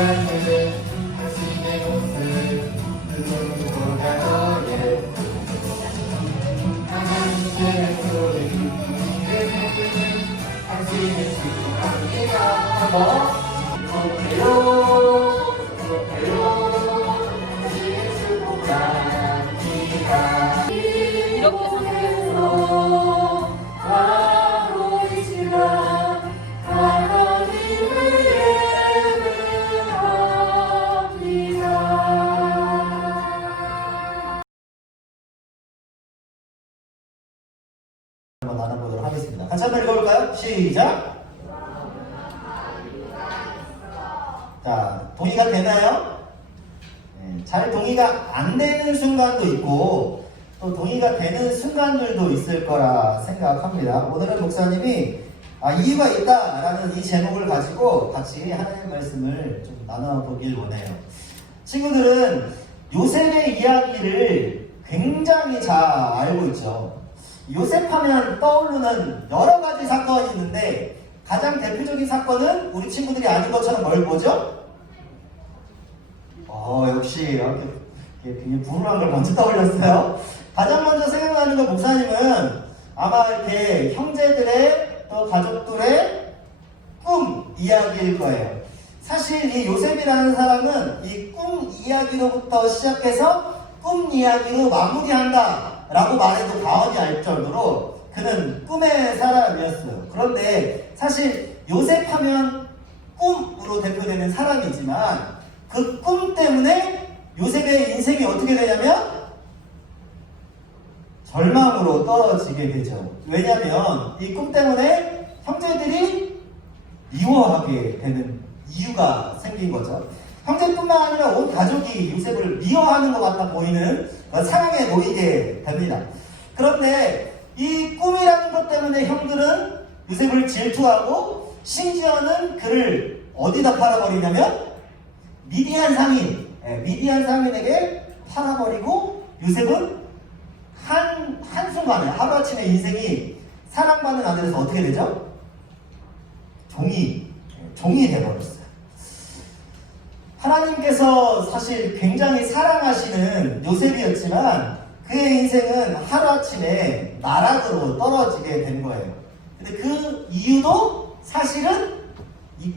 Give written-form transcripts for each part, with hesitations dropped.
순간들은 당신의 모습 그 누구보다 너를 하나님의 소리 당신의 신부합니다. 고백요 당신의 신부합니다. 이렇게 선택해서 가보이지만 하나님을 예배합니다. 한번 나눠보도록 하겠습니다. 같이 한번 읽어볼까요? 시작! 자, 동의가 되나요? 네, 잘 동의가 안 되는 순간도 있고 또 동의가 되는 순간들도 있을 거라 생각합니다. 오늘은 목사님이 이유가 있다라는 이 제목을 가지고 같이 하나님의 말씀을 좀 나눠보길 원해요. 친구들은 요셉의 이야기를 굉장히 잘 알고 있죠. 요셉하면 떠오르는 여러 가지 사건이 있는데 가장 대표적인 사건은 우리 친구들이 아는 것처럼 뭘 보죠? 역시 굉장히 불운한 걸 먼저 떠올렸어요. 가장 먼저 생각나는 거 목사님은 아마 이렇게 형제들의 또 가족들의 꿈 이야기일 거예요. 사실 이 요셉이라는 사람은 이 꿈 이야기로부터 시작해서 꿈 이야기로 마무리한다 라고 말해도 과언이 아닐 정도로 그는 꿈의 사람이었어요. 그런데 사실 요셉하면 꿈으로 대표되는 사람이지만 그 꿈 때문에 요셉의 인생이 어떻게 되냐면 절망으로 떨어지게 되죠. 왜냐하면 이 꿈 때문에 형제들이 미워하게 되는 이유가 생긴 거죠. 형제뿐만 아니라 온 가족이 요셉을 미워하는 것 같아 보이는 상황에 놓이게 됩니다. 그런데 이 꿈이라는 것 때문에 형들은 요셉을 질투하고 심지어는 그를 어디다 팔아버리냐면 미디안 상인에게 팔아버리고 요셉은 한순간에 하루아침에 인생이 사랑받는 아들에서 어떻게 되죠? 종이 되어버렸어요. 하나님께서 사실 굉장히 사랑하시는 요셉이었지만 그의 인생은 하루아침에 나락으로 떨어지게 된 거예요. 근데 그 이유도 사실은 이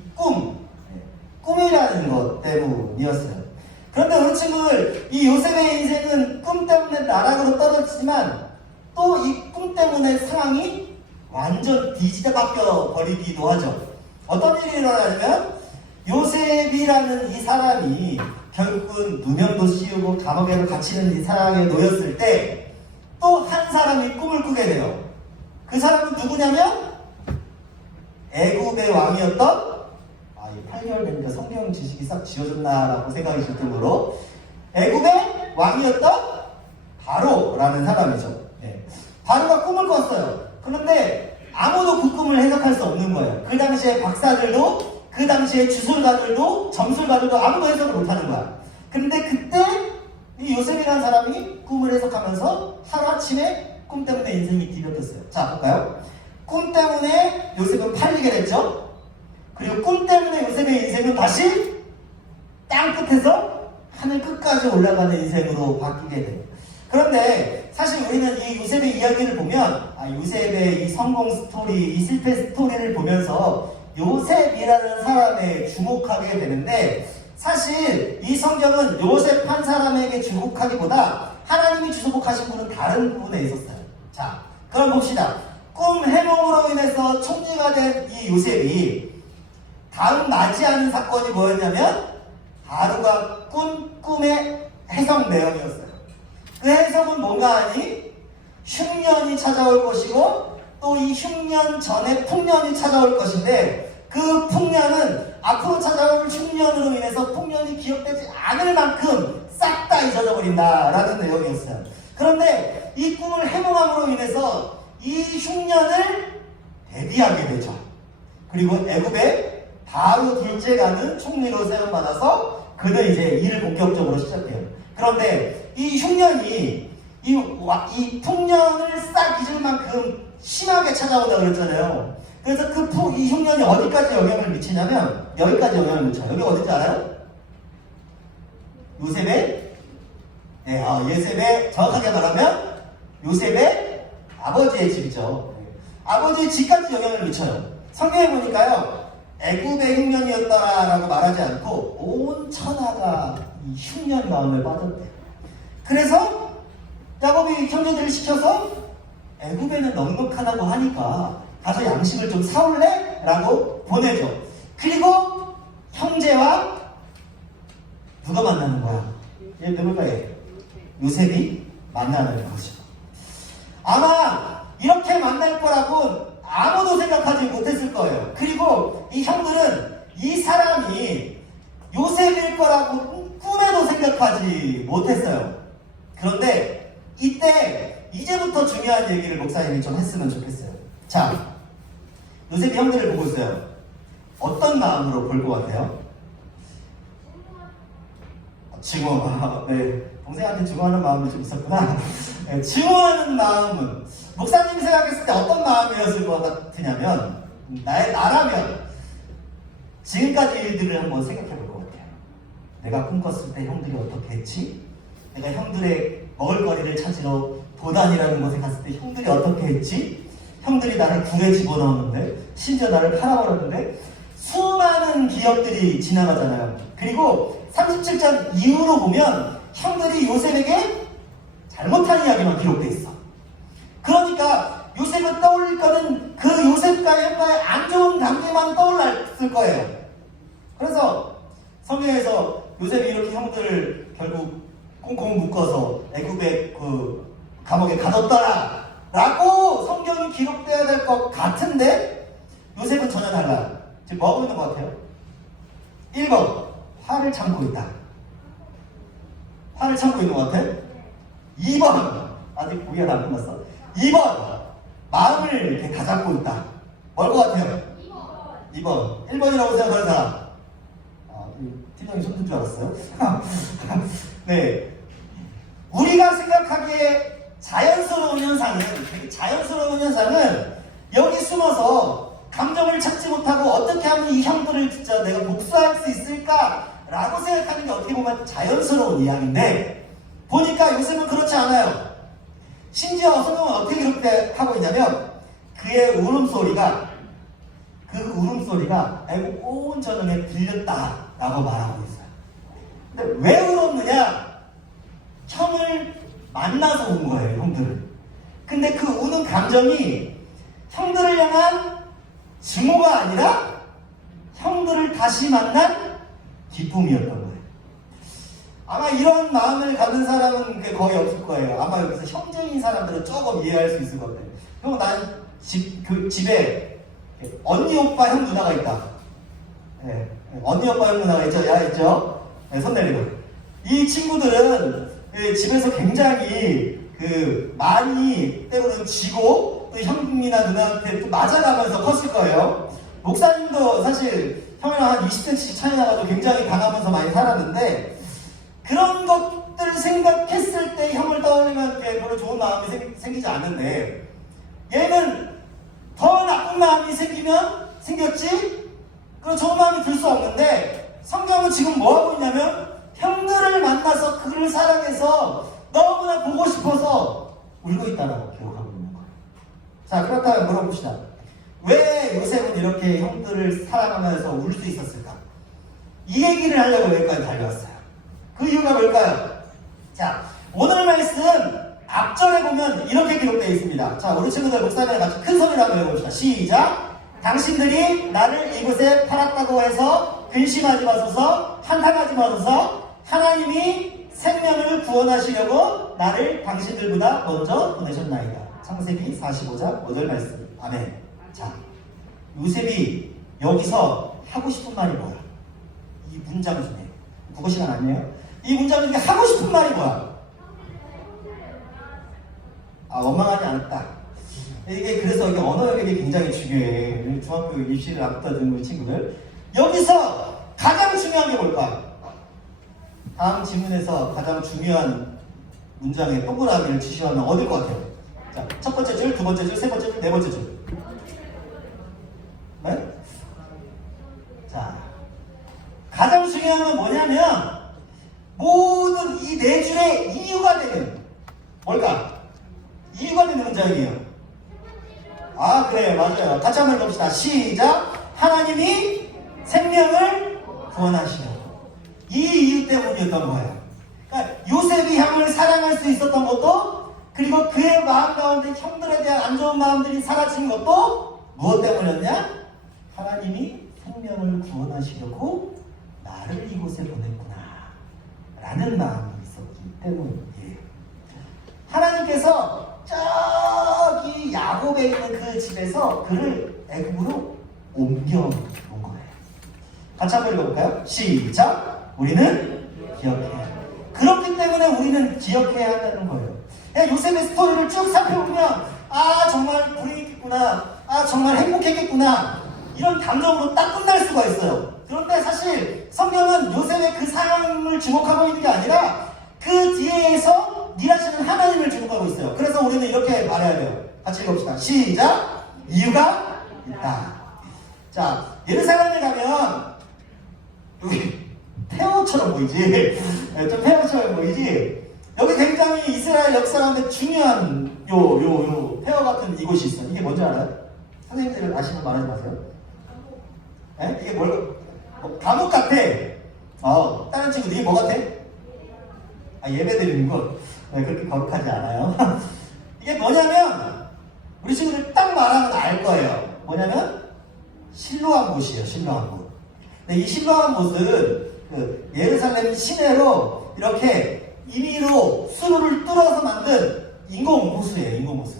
꿈이라는 것 때문이었어요. 그런데 우리 친구들, 이 요셉의 인생은 꿈 때문에 나락으로 떨어지지만 또 이 꿈 때문에 상황이 완전 뒤지게 바뀌어 버리기도 하죠. 어떤 일이 일어나냐면 요셉이라는 이 사람이 결국은 누명도 씌우고 감옥에 갇히는 이 상황에 놓였을 때 또 한 사람이 꿈을 꾸게 돼요. 그 사람은 누구냐면 애굽의 왕이었던 8개월 되니까 성경 지식이 싹 지워졌나라고 생각이 들 정도로 애굽의 왕이었던 바로라는 사람이죠. 네. 바로가 꿈을 꿨어요. 그런데 아무도 그 꿈을 해석할 수 없는 거예요. 그 당시에 박사들도 그 당시에 주술가들도 점술가들도 아무도 해석을 못하는 거야. 근데 그때 이 요셉이라는 사람이 꿈을 해석하면서 하루아침에 꿈 때문에 인생이 뒤바뀌었어요. 자, 볼까요? 꿈 때문에 요셉은 팔리게 됐죠. 그리고 꿈 때문에 요셉의 인생은 다시 땅 끝에서 하늘 끝까지 올라가는 인생으로 바뀌게 돼요. 그런데 사실 우리는 이 요셉의 이야기를 보면 요셉의 이 성공 스토리, 이 실패 스토리를 보면서 요셉이라는 사람에 주목하게 되는데 사실 이 성경은 요셉 한 사람에게 주목하기보다 하나님이 주목하신 분은 다른 부분에 있었어요. 자, 그럼 봅시다. 꿈 해몽으로 인해서 총리가 된 이 요셉이 다음 나지 않은 사건이 뭐였냐면 바로가 꿈의 해석 내용이었어요. 그 해석은 뭔가 하니 흉년이 찾아올 것이고 또 이 흉년 전에 풍년이 찾아올 것인데 그 풍년은 앞으로 찾아올 흉년으로 인해서 풍년이 기억되지 않을 만큼 싹 다 잊어져버린다라는 내용이었어요. 그런데 이 꿈을 해몽함으로 인해서 이 흉년을 대비하게 되죠. 그리고 애굽의 바로 둘째가는 총리로 세움받아서 그는 이제 일을 본격적으로 시작해요. 그런데 이 흉년이 이 풍년을 싹 잊을 만큼 심하게 찾아온다고 그랬잖아요. 그래서 이 흉년이 어디까지 영향을 미치냐면 여기까지 영향을 미쳐요. 여기 어딘지 알아요? 요셉의 요셉의 정확하게 말하면 요셉의 아버지의 집이죠. 아버지의 집까지 영향을 미쳐요. 성경에 보니까요, 애굽의 흉년이었다라고 말하지 않고 온 천하가 이 흉년 가운데 빠졌대. 그래서 야곱이 형제들을 시켜서 애굽에는 넉넉하다고 하니까 가서 양식을 좀 사올래? 라고 보내죠. 그리고 형제와 누가 만나는 거야? 얘 누굴까요? 요셉이 만나는 것이죠. 아마 이렇게 만날 거라고 아무도 생각하지 못했을 거예요. 그리고 이 형들은 이 사람이 요셉일 거라고 꿈에도 생각하지 못했어요. 그런데 이때 이제부터 중요한 얘기를 목사님이 좀 했으면 좋겠어요. 자, 요셉이 형들을 보고 있어요. 어떤 마음으로 볼 것 같아요? 증오. 네, 동생한테 증오하는 마음이 좀 있었구나. 네, 증오하는 마음은 목사님이 생각했을 때 어떤 마음이었을 것 같으냐면, 나라면 지금까지 일들을 한번 생각해 볼 것 같아요. 내가 꿈꿨을 때 형들이 어떻게 했지? 내가 형들의 먹을거리를 찾으러 도단이라는 곳에 갔을 때 형들이 어떻게 했지? 형들이 나를 굴에 집어넣었는데, 심지어 나를 팔아버렸는데, 수많은 기억들이 지나가잖아요. 그리고 37장 이후로 보면 형들이 요셉에게 잘못한 이야기만 기록돼 있어. 그러니까 요셉을 떠올릴 거는 그 요셉과 형과의 안 좋은 관계만 떠올랐을 거예요. 그래서 성경에서 요셉이 이렇게 형들을 결국 꽁꽁 묶어서 애굽의 그 감옥에 가뒀더라 라고 성경이 기록돼야 될 것 같은데, 요셉은 전혀 달라. 지금 뭐 하고 있는 것 같아요? 1번, 화를 참고 있다. 화를 참고 있는 것 같아? 2번, 아직 고개가 안 끝났어. 2번, 마음을 이렇게 다잡고 있다. 뭘 것 같아요? 2번. 1번이라고 생각하는 사람. 팀장이 손든 줄 알았어요? 네. 우리가 생각하기에 자연스러운 현상은 여기 숨어서 감정을 찾지 못하고 어떻게 하면 이 형들을 진짜 내가 복수할 수 있을까라고 생각하는 게 어떻게 보면 자연스러운 이야기인데, 보니까 요셉은 그렇지 않아요. 심지어 성경은 어떻게 기록하고 있냐면, 그의 울음소리가 애굽 온 전역에 들렸다라고 말하고 있어요. 근데 왜 울었느냐? 형을 만나서 운 거예요, 형들을. 근데 그 우는 감정이 형들을 향한 증오가 아니라 형들을 다시 만난 기쁨이었던 거예요. 아마 이런 마음을 가진 사람은 거의 없을 거예요. 아마 여기서 형제인 사람들은 조금 이해할 수 있을 것 같아요. 형, 난 집에 언니, 오빠, 형, 누나가 있다. 네, 언니, 오빠, 형, 누나가 있죠? 있죠? 네, 손 내리고. 이 친구들은 집에서 굉장히 많이 때로는 지고 또 형이나 누나한테 또 맞아가면서 컸을 거예요. 목사님도 사실 형이랑 한 20cm씩 차이 나가지고 굉장히 강하면서 많이 살았는데, 그런 것들 생각했을 때 형을 떠올리면 별로 좋은 마음이 생기지 않는데, 얘는 더 나쁜 마음이 생겼지? 그런 좋은 마음이 들 수 없는데, 성경은 지금 뭐 하고 있냐면 형들을 만나서 그를 사랑해서 너무나 보고 싶어서 울고 있다라고 기록하고 있는 거예요. 자, 그렇다면 물어봅시다. 왜 요셉은 이렇게 형들을 사랑하면서 울 수 있었을까? 이 얘기를 하려고 여기까지 달려왔어요. 그 이유가 뭘까요? 자, 오늘 말씀 앞절에 보면 이렇게 기록되어 있습니다. 자, 우리 친구들 목사님과 같이 큰 소리로 한번 해봅시다. 시작! 당신들이 나를 이곳에 팔았다고 해서 근심하지 마소서, 한탄하지 마소서. 하나님이 생명을 구원하시려고 나를 당신들보다 먼저 보내셨나이다. 창세기 45장 5절 말씀. 아멘. 자, 요셉이 여기서 하고 싶은 말이 뭐야? 이 문장 중에, 국어 시간 아니에요? 이 문장 중에 하고 싶은 말이 뭐야? 원망하지 않았다. 이게 그래서 이게 언어 영역이 굉장히 중요해. 중학교 입시를 앞두는 우리 친구들. 여기서 가장 중요한 게 뭘까? 다음 질문에서 가장 중요한 문장의 동그라미를 지시하면 어딜 것 같아요? 자, 첫 번째 줄, 두 번째 줄, 세 번째 줄, 네 번째 줄. 네? 자, 가장 중요한 건 뭐냐면, 네 줄의 이유가 되는 뭘까? 이유가 되는 문장이에요. 아, 그래요. 맞아요. 같이 한번 해봅시다. 시작. 하나님이 생명을 구원하시려고. 이 이유 때문이었던 거예요. 그러니까 요셉이 형을 사랑할 수 있었던 것도, 그리고 그의 마음 가운데 형들에 대한 안 좋은 마음들이 사라진 것도 무엇 때문이었냐? 하나님이 생명을 구원하시려고 나를 이곳에 보냈구나 라는 마음이 있었기 때문이에요. 하나님께서 저기 야곱에 있는 그 집에서 그를 애굽으로 옮겨놓은 거예요. 같이 한번 읽어볼까요? 시작. 우리는 기억해야 한다. 그렇기 때문에 우리는 기억해야 한다는 거예요. 요셉의 스토리를 쭉 살펴보면 아, 정말 불행했겠구나, 아, 정말 행복했겠구나, 이런 감정으로 딱 끝날 수가 있어요. 그런데 사실 성경은 요셉의 그 상황을 주목하고 있는 게 아니라 그 뒤에서 일하시는 하나님을 주목하고 있어요. 그래서 우리는 이렇게 말해야 돼요. 같이 읽읍시다. 시작. 이유가 있다. 자, 예루살렘에 가면 여기 폐허처럼 보이지? 좀 폐허처럼 보이지? 여기 굉장히 이스라엘 역사 가운데 중요한 요 폐허 같은 이곳이 있어요. 이게 뭔지 알아요? 선생님들 아시면 말하지 마세요. 에? 이게 감옥 같아. 다른 친구들 이게 뭐 같아? 아, 예배 드리는 곳. 네, 그렇게 거룩하지 않아요. 이게 뭐냐면 우리 친구들 딱 말하면 알 거예요. 뭐냐면 실로암 못이에요. 실로암 못. 근데 이 실로암 못은 그 예루살렘 시내로 이렇게 임의로 수로를 뚫어서 만든 인공 호수예요. 인공 호수.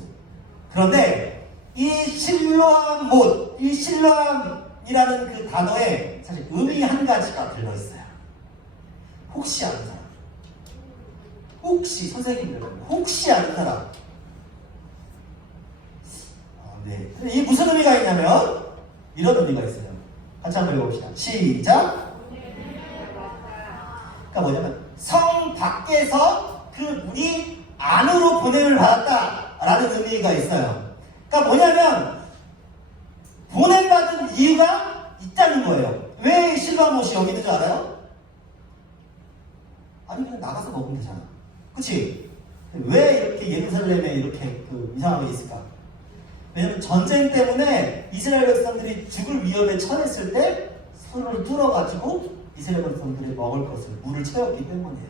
그런데 이 실로암 못, 이 실로암이라는 그 단어에 사실 의미 한 가지가 들어있어요. 혹시 아는 사람? 혹시 선생님들 혹시 아는 사람? 네. 이 무슨 의미가 있냐면 이런 의미가 있어요. 같이 한번 읽어봅시다. 시작. 그러니까 뭐냐면 성 밖에서 그 물이 안으로 보냄을 받았다라는 의미가 있어요. 그러니까 뭐냐면 보냄받은 이유가 있다는 거예요. 왜 실로암못이 여기 있는 줄 알아요? 아니, 그냥 나가서 먹으면 되잖아. 그치? 왜 이렇게 예루살렘에 이렇게 이상하게 있을까? 왜냐면 전쟁 때문에 이스라엘 백성들이 죽을 위험에 처했을 때 서로를 뚫어가지고 이스라엘 백성들이 먹을 것을, 물을 채웠기 때문이에요.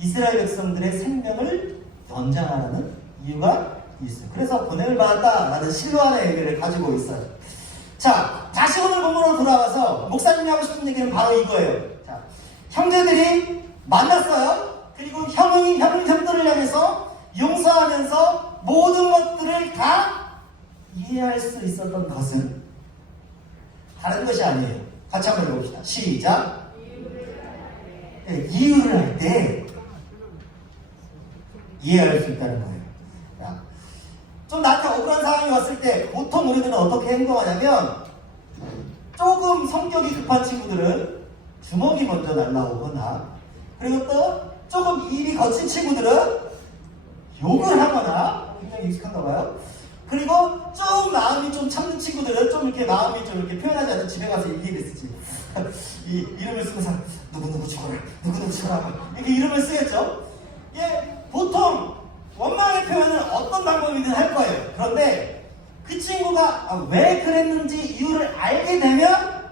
이스라엘 백성들의 생명을 연장하라는 이유가 있어요. 그래서 보냄을 받았다라는 실로암의 의미를 가지고 있어요. 자, 다시 오늘 본문으로 돌아가서 목사님이 하고 싶은 얘기는 바로 이거예요. 자, 형제들이 만났어요. 그리고 형들을 향해서 용서하면서 모든 것들을 다 이해할 수 있었던 것은 다른 것이 아니에요. 같이 한번 읽어봅시다. 시작. 네, 이유를 할 때 이해할 수 있다는 거예요. 자, 좀 나한테 억울한 상황이 왔을 때 보통 우리들은 어떻게 행동하냐면 조금 성격이 급한 친구들은 주먹이 먼저 날라오거나, 그리고 또 조금 입이 거친 친구들은 욕을 하거나, 굉장히 익숙한가 봐요. 그리고 좀 마음이 좀 참는 친구들은 좀 이렇게 마음이 좀 이렇게 표현하지 않는 집에 가서 일기를 쓰지. 이름을 쓰면서 누구누구 죽어라, 누구누구 죽어라, 이렇게 이름을 쓰겠죠. 예, 보통 원망의 표현은 어떤 방법이든 할 거예요. 그런데 그 친구가 왜 그랬는지 이유를 알게 되면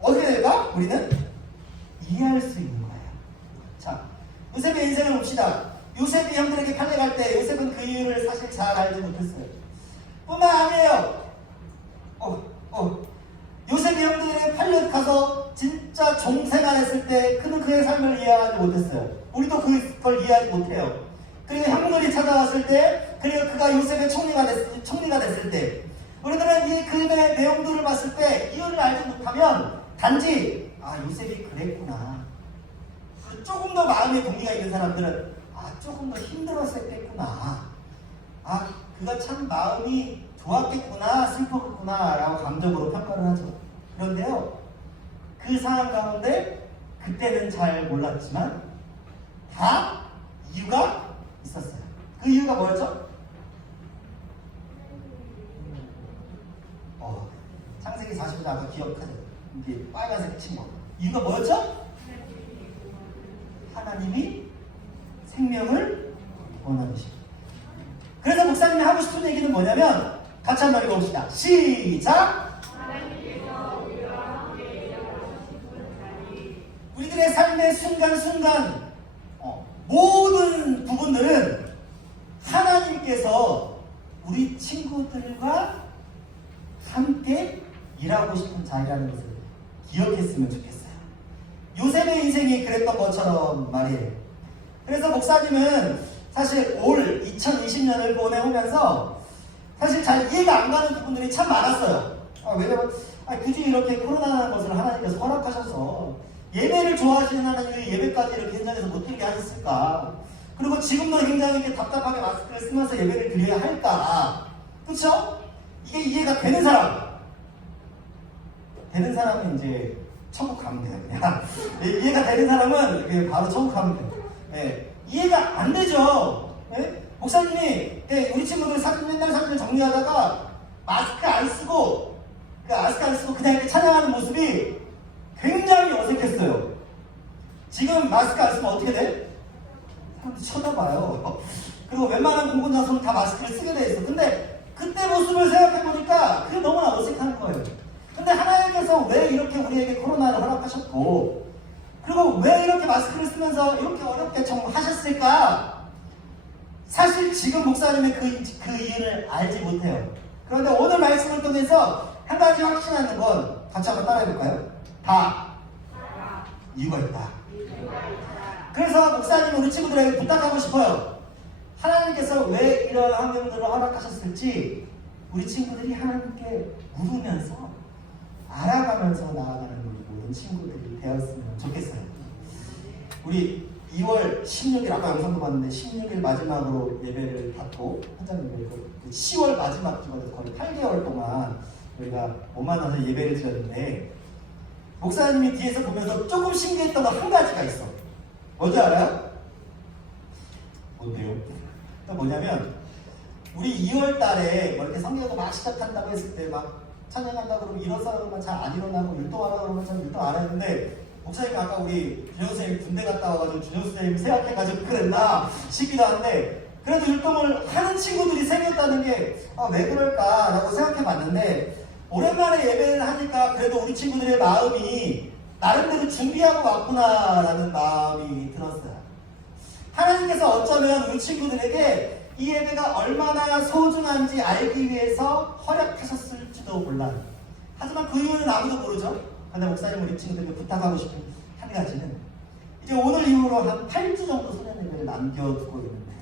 어떻게 될까? 우리는 이해할 수 있는 거예요. 자, 요셉의 인생을 봅시다. 요셉이 형들에게 팔려갈 때 요셉은 그 이유를 사실 잘 알지 못했어요. 뿐만 아니에요. 요셉이 형들에게 팔려가서 진짜 종생활했을 때 그는 그의 삶을 이해하지 못했어요. 우리도 그걸 이해하지 못해요. 그리고 형들이 찾아왔을 때, 그리고 그가 요셉의 총리가 됐을 때, 우리들은 이 그림의 내용들을 봤을 때 이유를 알지 못하면 단지 요셉이 그랬구나, 조금 더 마음의 동기가 있는 사람들은 조금 더 힘들었었겠구나, 그가 참 마음이 좋았겠구나, 슬펐구나 라고 감정으로 평가를 하죠. 그런데요, 그 상황 가운데 그때는 잘 몰랐지만 다 이유가 있었어요. 그 이유가 뭐였죠? 창세기 40장 아까 기억하죠? 이게 빨간색 친 거. 이유가 뭐였죠? 하나님이 생명을 원하는 신. 그래서 목사님이 하고 싶은 얘기는 뭐냐면 같이 한번 읽어봅시다. 시작! 우리들의 삶의 순간순간 모든 부분들은 하나님께서 우리 친구들과 함께 일하고 싶은 자리라는 것을 기억했으면 좋겠어요. 요셉의 인생이 그랬던 것처럼 말이에요. 그래서 목사님은 사실 올 2020년을 보내오면서 사실 잘 이해가 안 가는 부분들이 참 많았어요. 왜냐면 굳이 이렇게 코로나라는 것을 하나님께서 허락하셔서 예배를 좋아하시는 하나님이 예배까지 이렇게 현장에서 못 드리게 하셨을까? 그리고 지금도 굉장히 이렇게 답답하게 마스크를 쓰면서 예배를 드려야 할까? 그쵸? 이게 이해가 되는 사람은 이제 천국 가면 돼요. 그냥 이해가 되는 사람은 바로 천국 가면 돼요. 네. 이해가 안 되죠. 네? 목사님이 우리 친구들 맨날 사진을 정리하다가 마스크 안 쓰고 그냥 이렇게 찬양하는 모습이 굉장히 어색했어요. 지금 마스크 안 쓰면 어떻게 돼? 사람들이 쳐다봐요. 그리고 웬만한 공공장소는 다 마스크를 쓰게 돼 있어. 근데 그때 모습을 생각해보니까 그게 너무나 어색한 거예요. 근데 하나님께서 왜 이렇게 우리에게 코로나를 허락하셨고, 그리고 왜 이렇게 마스크를 쓰면서 이렇게 어렵게 하셨을까? 사실 지금 목사님의 그 이유를 알지 못해요. 그런데 오늘 말씀을 통해서 한 가지 확신하는 건 같이 한번 따라해볼까요? 다 이유가 있다. 그래서 목사님 우리 친구들에게 부탁하고 싶어요. 하나님께서 왜 이러한 환경들을 허락하셨을지 우리 친구들이 하나님께 물으면서 알아가면서 나아가는 우리 모든 친구들이 되었으면 좋겠어요. 우리 2월 16일 아까 영상도 봤는데 16일 마지막으로 예배를 받고 현장 예배를 10월 마지막 주간에 거의 8개월 동안 우리가 못 만나서 예배를 드렸는데 목사님이 뒤에서 보면서 조금 신기했던 거 한 가지가 있어. 뭔지 알아요? 뭔데요? 뭐냐면 우리 2월 달에 뭐 이렇게 성경을 막 시작한다고 했을 때 막 찬양한다고 그러면 일어서라고만 잘 안 일어나고 율동하라고 그러면 잘 율동 안 했는데 목사님이 아까 우리 준영 선생님 군대 갔다 와가지고 준영 선생님 생각해가지고 그랬나 싶기도 한데 그래도 율동을 하는 친구들이 생겼다는 게 왜 그럴까라고 생각해봤는데 오랜만에 예배를 하니까 그래도 우리 친구들의 마음이 나름대로 준비하고 왔구나라는 마음이 들었어요. 하나님께서 어쩌면 우리 친구들에게 이 예배가 얼마나 소중한지 알기 위해서 허락하셨을지도 몰라요. 하지만 그 이유는 아무도 모르죠. 근데 목사님 우리 친구들에게 부탁하고 싶은 한 가지는 이제 오늘 이후로 한 8주 정도 소년 예배를 남겨두고 있는데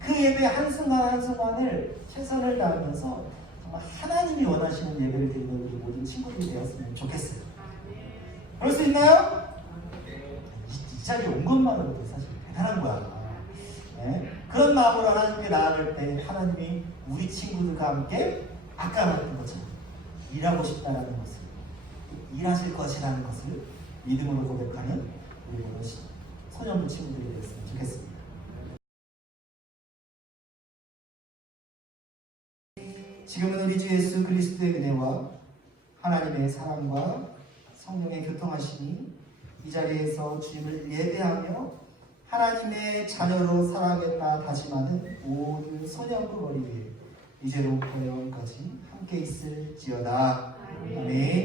그 예배 한순간 한순간을 최선을 다하면서 정말 하나님이 원하시는 예배를 드리는 우리 모든 친구들이 되었으면 좋겠어요. 그럴 수 있나요? 이 자리에 온 것만으로도 사실 대단한 거야. 네? 그런 마음으로 하나님께 나아갈 때 하나님이 우리 친구들과 함께 아까 말했던 것처럼 일하고 싶다라는 것을 일하실 것이라는 것을 믿음으로 고백하는 우리 모든 소년부 친구들이 되었으면 좋겠습니다. 지금은 우리 주 예수 그리스도의 은혜와 하나님의 사랑과 성령의 교통하심이 이 자리에서 주님을 예배하며 하나님의 자녀로 살아가겠다 다짐하는 모든 소년부 머리 위에 이제로부터 영원까지 함께 있을지어다. 아멘.